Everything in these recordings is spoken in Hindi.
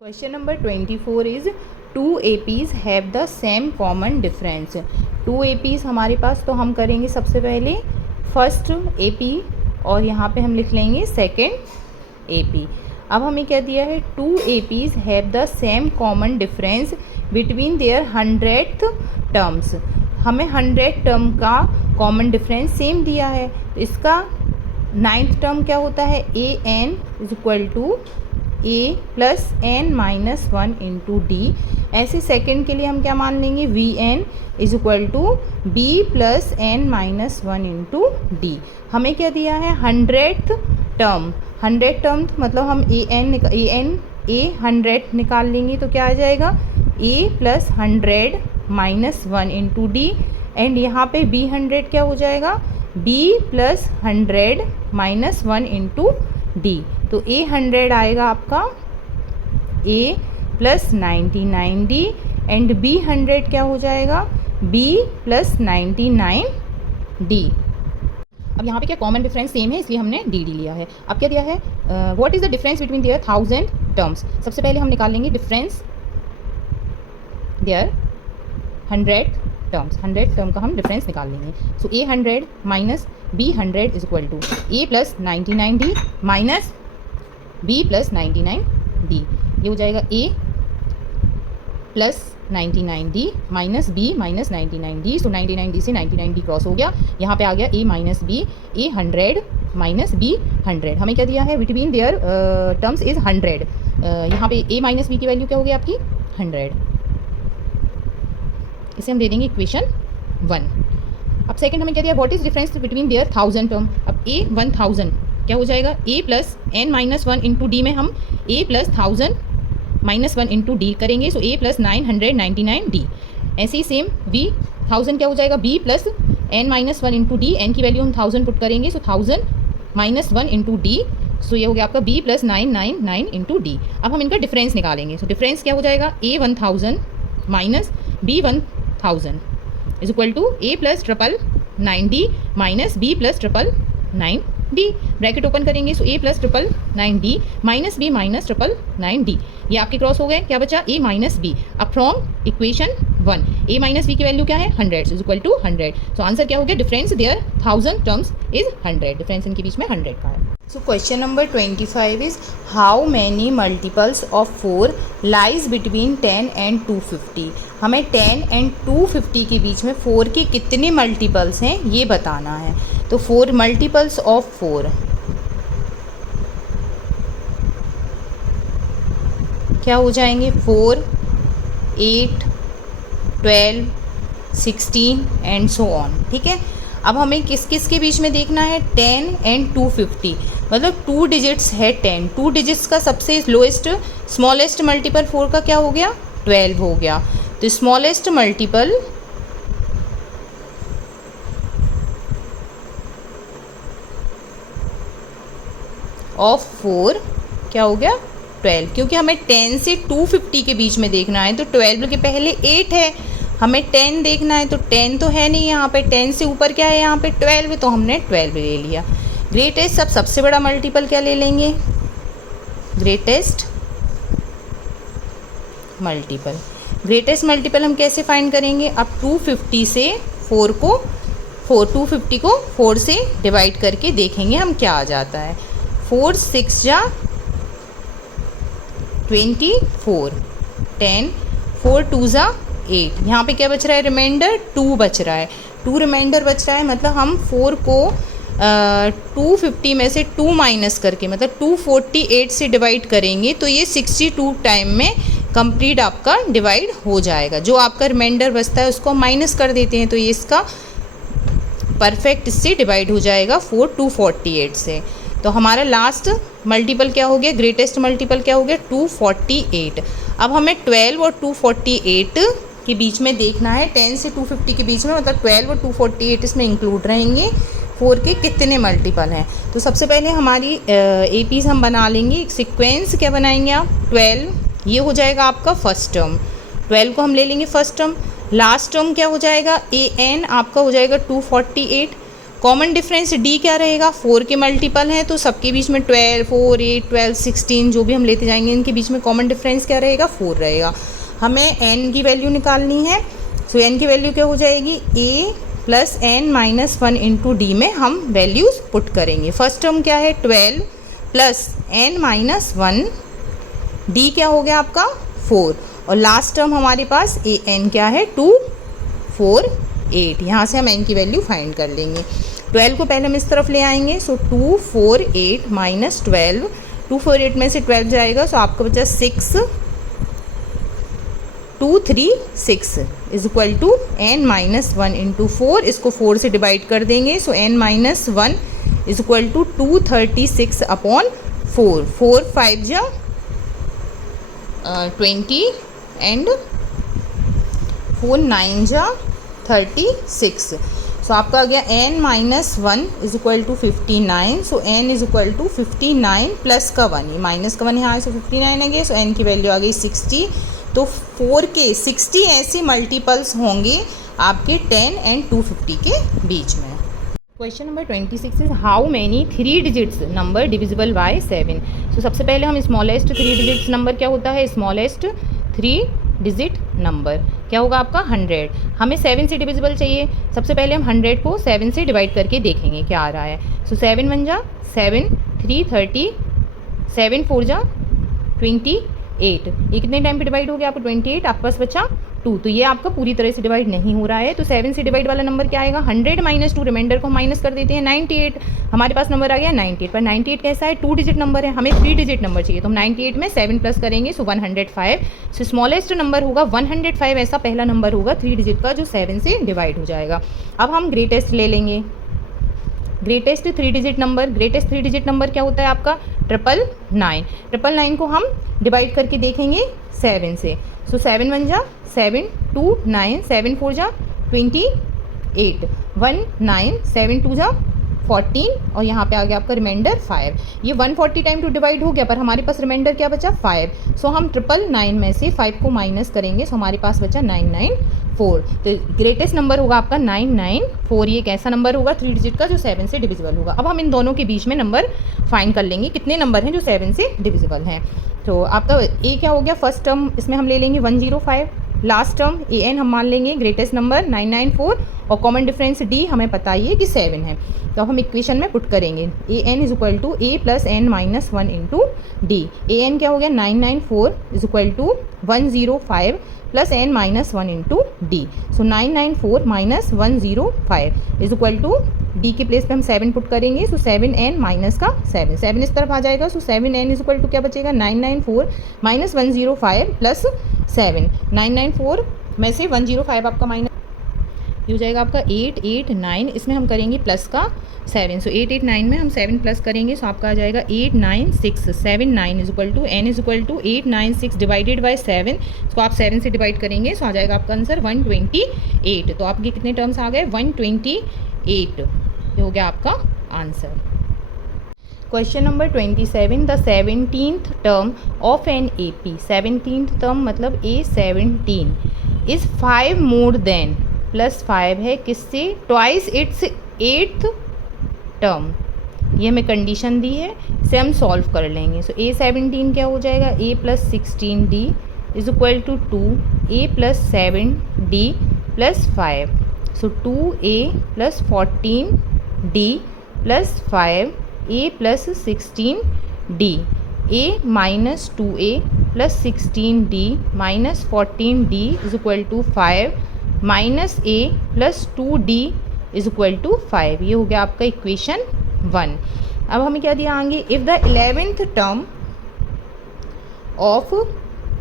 Question number 24 is two APs have the same common difference. Two APs हमारे पास, तो हम करेंगे सबसे पहले फर्स्ट AP और यहाँ पे हम लिख लेंगे सेकेंड AP. अब हमें क्या दिया है, two APs have the same common difference between their 100th terms. हमें 100 टर्म का कॉमन डिफरेंस सेम दिया है, तो इसका 9th टर्म क्या होता है, A N is equal to A plus N minus 1 into D. ऐसे सेकेंड के लिए हम क्या मान लेंगे, V N is equal to B plus N minus 1 into D. हमें क्या दिया है, 100th टर्म. 100 टर्म मतलब हम ए 100 निकाल लेंगे तो क्या आ जाएगा, A plus 100 minus 1 into D. And यहाँ पे बी 100 क्या हो जाएगा, B plus 100 minus 1 into D. तो ए 100 आएगा आपका A plus 99 D and B 100 क्या हो जाएगा, बी प्लस 99 डी. अब यहाँ पे क्या कॉमन डिफरेंस सेम है इसलिए हमने डी लिया है. अब क्या दिया है, what is the difference between their 1000 terms. सबसे पहले हम निकाल लेंगे डिफरेंस देयर 100 टर्म्स. 100 टर्म का हम डिफरेंस निकाल लेंगे. So A 100 minus B 100 is equal to A plus 99 D minus B plus 99 D. ये हो जाएगा A plus 99 D minus B minus 99 D. So 99 D से 99 डी क्रॉस हो गया, यहाँ पे आ गया ए माइनस बी, ए 100 माइनस बी 100. हमें क्या दिया है, बिटवीन देयर टर्म्स इज 100. यहाँ पे ए माइनस बी की वैल्यू क्या हो गई आपकी 100. इसे हम दे देंगे इक्वेशन 1. अब सेकंड हमें क्या दिया, what is difference between their 1000 term. अब ए 1000 क्या हो जाएगा, A plus N minus 1 into D में हम A plus 1000 minus 1 into D करेंगे. So A plus 999 D. ऐसे ही सेम बी 1000 क्या हो जाएगा, B plus N minus 1 into D. N की वैल्यू हम 1000 पुट करेंगे, so 1000 minus 1 into D. So ये हो गया आपका बी प्लस 999 इंटू डी. अब हम इनका डिफरेंस निकालेंगे. सो डिफरेंस क्या हो जाएगा, A 1000 minus B 1000 is equal to A plus 999 D minus B plus 999 D. Bracket open करेंगे, so A plus 999 D minus B minus 999 D. ये आपके क्रॉस हो गए, क्या बचा, ए माइनस बी. अब from equation 1 A minus B की वैल्यू क्या है, 100 is equal to 100. So answer क्या हो गया, difference their 1000 terms is 100. Difference इनके बीच में 100 का है. So question number 25 is how many multiples of 4 lies between 10 and 250. हमें 10 एंड 250 के बीच में 4 के कितने मल्टीपल्स हैं ये बताना है. तो 4 मल्टीपल्स ऑफ 4 क्या हो जाएंगे, 4, 8, 12, 16 एंड सो ऑन. ठीक है. अब हमें किस किस के बीच में देखना है, 10 एंड 250. मतलब 2 डिजिट्स है 10. 2 डिजिट्स का सबसे लोएस्ट स्मॉलेस्ट मल्टीपल 4 का क्या हो गया, 12 हो गया. तो स्मॉलेस्ट मल्टीपल ऑफ 4 क्या हो गया, 12. क्योंकि हमें 10 से 250 के बीच में देखना है, तो 12 के पहले 8 है, हमें 10 देखना है, तो 10 तो है नहीं यहाँ पे. 10 से ऊपर क्या है, यहाँ पे 12, तो हमने 12 ले लिया. ग्रेटेस्ट, अब सबसे बड़ा मल्टीपल क्या ले लेंगे, ग्रेटेस्ट मल्टीपल. ग्रेटेस्ट मल्टीपल हम कैसे फाइंड करेंगे, अब 250 से 250 को 4 से डिवाइड करके देखेंगे हम क्या आ जाता है. 4 6 जा 24, 10, 4 2 जा 8. यहाँ पे क्या बच रहा है, रिमाइंडर 2 बच रहा है. 2 रिमाइंडर बच रहा है, मतलब हम 4 को 250 में से 2 माइनस करके, मतलब 248 से डिवाइड करेंगे तो ये 62 टाइम में कंप्लीट आपका डिवाइड हो जाएगा. जो आपका रिमाइंडर बचता है उसको माइनस कर देते हैं, तो ये इसका परफेक्ट इससे डिवाइड हो जाएगा 4 248 से. तो हमारा लास्ट मल्टीपल क्या हो गया, ग्रेटेस्ट मल्टीपल क्या हो गया, 248. अब हमें 12 और 248 के बीच में देखना है, 10 से 250 के बीच में, मतलब 12 और 248 इसमें इंक्लूड रहेंगे. 4 के कितने मल्टीपल हैं, तो सबसे पहले हमारी एपीज हम बना लेंगे. एक सीक्वेंस क्या बनाएंगे आप, 12 ये हो जाएगा आपका फर्स्ट टर्म, 12 को हम ले लेंगे फर्स्ट टर्म. लास्ट टर्म क्या हो जाएगा, ए एन आपका हो जाएगा 248 कॉमन डिफरेंस डी क्या रहेगा, 4 के मल्टीपल हैं तो सबके बीच में 12, 4, 8, 12, 16 जो भी हम लेते जाएंगे इनके बीच में कॉमन डिफरेंस क्या रहेगा, 4 रहेगा। हमें n की वैल्यू निकालनी है। सो n की वैल्यू क्या हो जाएगी, a plus n minus 1 into D में हम वैल्यूज़ पुट करेंगे। फर्स्ट टर्म क्या है 12 प्लस n माइनस 1, डी क्या हो गया आपका 4, और लास्ट टर्म हमारे पास ए n क्या है 2, 4, 8। यहाँ से हम n की वैल्यू फाइंड कर लेंगे। 12 को पहले हम इस तरफ ले आएंगे। सो 2, 4, 8 माइनस 12, 2, 4, 8 में से 12 जाएगा। सो आपका बचा 6, 2, 3, 6 is equal to n minus 1 into 4। इसको 4 से डिवाइड कर देंगे। So n minus 1 is equal to 236 upon 4, 4, 5 जा 20 एंड 4, 9 जा 36। सो आपका आ गया n minus 1 is equal to 59। So n is equal to 59 plus का 1, ये माइनस का 1 यहाँ से 59 आ गया। सो n की वैल्यू आ गई 60। तो 4 के 60 ऐसे मल्टीपल्स होंगे आपके 10 एंड 250 के बीच में। Question number 26 is how many 3 digits number divisible by 7। सो सबसे पहले हम स्मॉलेस्ट 3 डिजिट्स नंबर क्या होता है, स्मॉलेस्ट 3 डिजिट नंबर क्या होगा आपका 100। हमें 7 से डिविजिबल चाहिए। सबसे पहले हम 100 को 7 से डिवाइड करके देखेंगे क्या आ रहा है। सो 7 1 जा 7, 3 30, 7 4 जा 28। ये कितने टाइम पे डिवाइड हो गया आपको 28, आपके पास बचा 2। तो ये आपका पूरी तरह से डिवाइड नहीं हो रहा है। तो 7 से डिवाइड वाला नंबर क्या आएगा, 100 माइनस 2, रिमाइंडर को माइनस कर देते हैं 98। हमारे पास नंबर आ गया 98, पर 98 कैसा है 2 डिजिट नंबर है, हमें 3 डिजिट नंबर चाहिए। तो हम 98 में 7 प्लस करेंगे। सो 105। सो स्मॉलेस्ट नंबर होगा 105, ऐसा पहला नंबर होगा 3 डिजिट का जो 7 से डिवाइड हो जाएगा। अब हम ग्रेटेस्ट ले लेंगे। Greatest 3 digit number, greatest 3 digit number क्या होता है आपका 999। 999 को हम डिवाइड करके देखेंगे 7 से। सो 7 1 जा 7, 2 9, 7 4 जा 28, 1 9, 7 2 जा 14, और यहाँ पे आ गया आपका रिमाइंडर 5। ये 140 टाइम टू डिवाइड हो गया, पर हमारे पास रिमाइंडर क्या बचा 5। सो हम 999 में से 5 को माइनस करेंगे। सो हमारे पास बचा 994। तो ग्रेटेस्ट नंबर होगा आपका 994। ये एक ऐसा नंबर होगा 3 डिजिट का जो 7 से डिविजिबल होगा। अब हम इन दोनों के बीच में नंबर फाइंड कर लेंगे, कितने नंबर हैं जो 7 से डिविजिबल हैं। तो आपका ए क्या हो गया, फर्स्ट टर्म इसमें हम ले लेंगे 105, लास्ट टर्म ए एन हम मान लेंगे ग्रेटेस्ट नंबर 994, और कॉमन डिफरेंस डी हमें पता ही है कि 7 है। तो अब हम इक्वेशन में पुट करेंगे A N is equal to A plus N minus 1 into D. A N क्या हो गया 994 is equal to 105 plus N minus 1 into D. So 994 minus 105 is equal to D के प्लेस पे हम 7 पुट करेंगे। सो 7n माइनस का 7, 7 इस तरफ आ जाएगा। सो 7n इज इक्वल टू क्या बचेगा 994 माइनस 105 प्लस 7। 994 में से 105 आपका माइनस ये हो जाएगा आपका 889। इसमें हम करेंगे प्लस का 7। सो 889 में हम 7 प्लस करेंगे। सो आपका आ जाएगा 89679 is equal to n is equal to 896 divided by 7। इसको आप 7 से डिवाइड करेंगे। सो आ जाएगा आपका आंसर 128। तो आपके कितने टर्म्स आ गए 128। ये हो गया आपका answer. Question number 27, the 17th term of an A P. 17th term मतलब A17 is 5 more than plus 5 है किससे, ट्वाइस इट्स 8th टर्म। ये हमें कंडीशन दी है, इसे हम सॉल्व कर लेंगे। सो A17 क्या हो जाएगा a plus 16d is equal to 2a plus 7d plus 5। So 2a plus 14d plus 5a plus 16d, a minus 2a plus 16d minus 14d is equal to 5 minus a plus 2d is equal to 5। ये हो गया आपका इक्वेशन 1। अब हमें क्या दिया आगे, if the 11th term of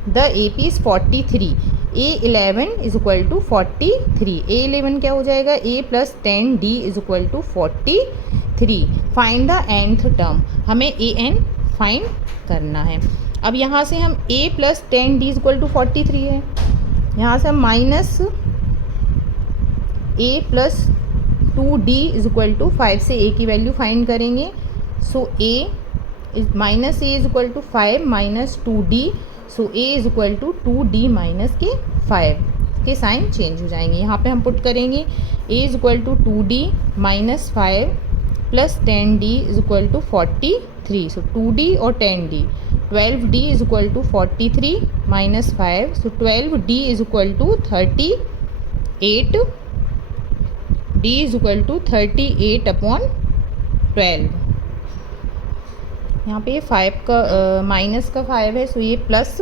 the A P is 43, A11 is equal to 43। A11 क्या हो जाएगा a plus 10d is equal to 43। Find the nth term, हमें an फाइंड करना है। अब यहाँ से हम a plus 10d is equal to 43 है, यहाँ से हम minus a plus 2d is equal to 5 से a की वैल्यू फाइंड करेंगे। So a is minus a is equal to 5 minus 2d। So a is equal to 2d minus के 5। के साइन चेंज हो जाएंगे। यहाँ पे हम पुट करेंगे a is equal to 2d minus 5 plus 10d is equal to 43। So 2d और 10d, 12d is equal to 43 minus 5, so 12d is equal to 38, d is equal to 38 upon 12। यहाँ पे ये 5 का माइनस का 5 है, सो ये प्लस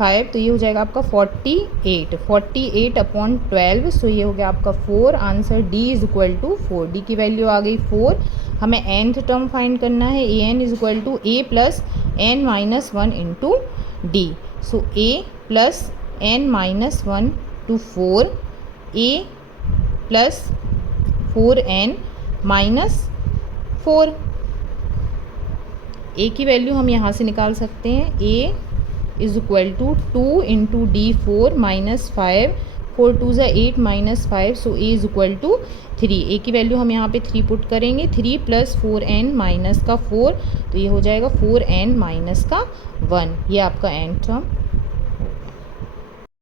5, तो ये हो जाएगा आपका 48 अपॉन 12, सो ये हो गया आपका 4। Answer d is equal to 4, d की वैल्यू आ गई 4। हमें nth टर्म फाइंड करना है, A N is equal to a plus n minus 1 into D. So a plus n minus 1 to 4, a plus 4n minus 4। a की वैल्यू हम यहाँ से निकाल सकते हैं, a is equal to 2 into D 4 minus 5, 4 2 ज़ा 8 minus 5, so a is equal to 3। a की वैल्यू हम यहाँ पे 3 पुट करेंगे, 3 प्लस 4n माइनस का 4, तो ये हो जाएगा 4n माइनस का 1। ये आपका एंड टर्म